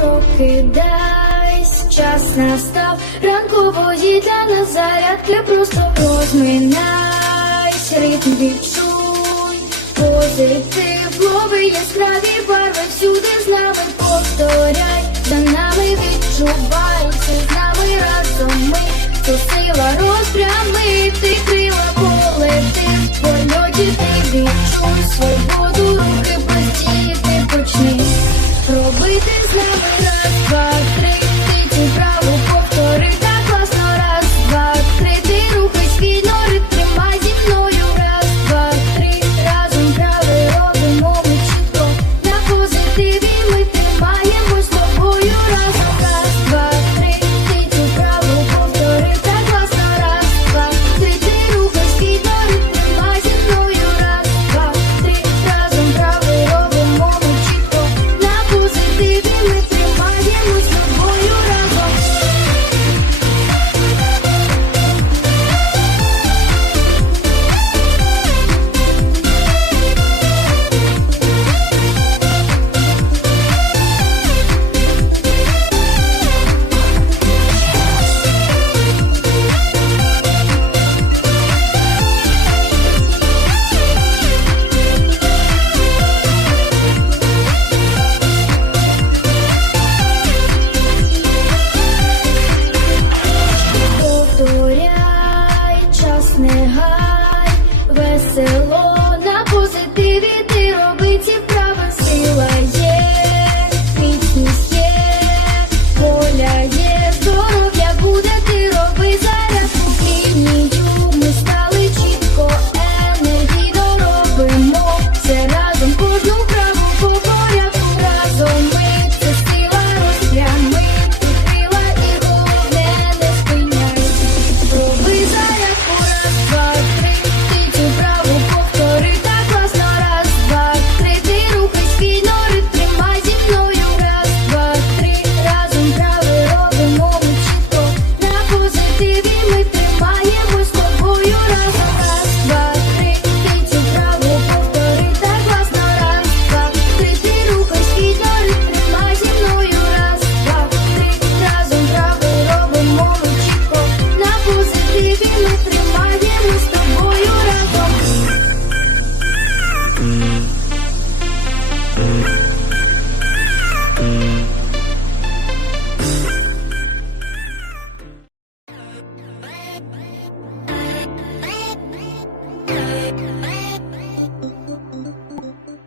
Прокидайсь, час настав. Ранкової для нас зарядки, просто розминайсь, ритм відчуй, позитив, лови яскраві барви всюди з нами. Повторяй, за нами відчувай, не весело на позитиві.